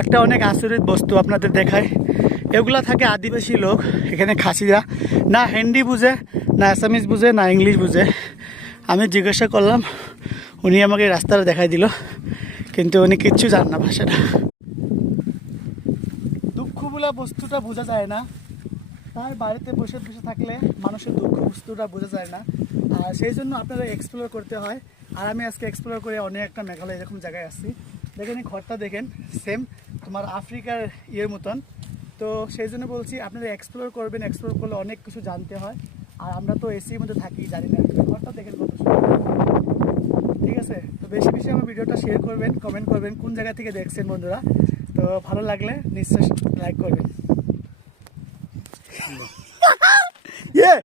একটা অনেক আশ্চর্য বস্তু আপনাদের দেখায়। এগুলা থাকে আদিবাসী লোক, এখানে খাসিরা না হিন্দি বুঝে, না আসামিজ বুঝে, না ইংলিশ বুঝে। আমি জিজ্ঞাসা করলাম, উনি আমাকে রাস্তাটা দেখাই দিল, কিন্তু উনি কিচ্ছু জান না ভাষাটা। দুঃখ বলা বস্তুটা বোঝা যায় না, তার বাড়িতে বসে বসে থাকলে মানুষের দুঃখ বস্তুটা বোঝা যায় না, আর সেই জন্য আপনারা এক্সপ্লোর করতে হয়। আর আমি আজকে এক্সপ্লোর করে অনেক একটা মেঘালয় এরকম জায়গায় আসছি। দেখেন এই ঘরটা দেখেন, সেম তোমার আফ্রিকার ইয়ের মতন। তো সেই জন্য বলছি আপনারা এক্সপ্লোর করবেন, এক্সপ্লোর করলে অনেক কিছু জানতে হয়। আর আমরা তো এসির মধ্যে থাকি, জানি না। ঘরটা দেখেন কত সুন্দর, ঠিক আছে? তো বেশি বেশি আমার ভিডিওটা শেয়ার করবেন, কমেন্ট করবেন কোন জায়গা থেকে দেখছেন বন্ধুরা। তো ভালো লাগলে নিশ্চয়ই লাইক করবেন। Yeah.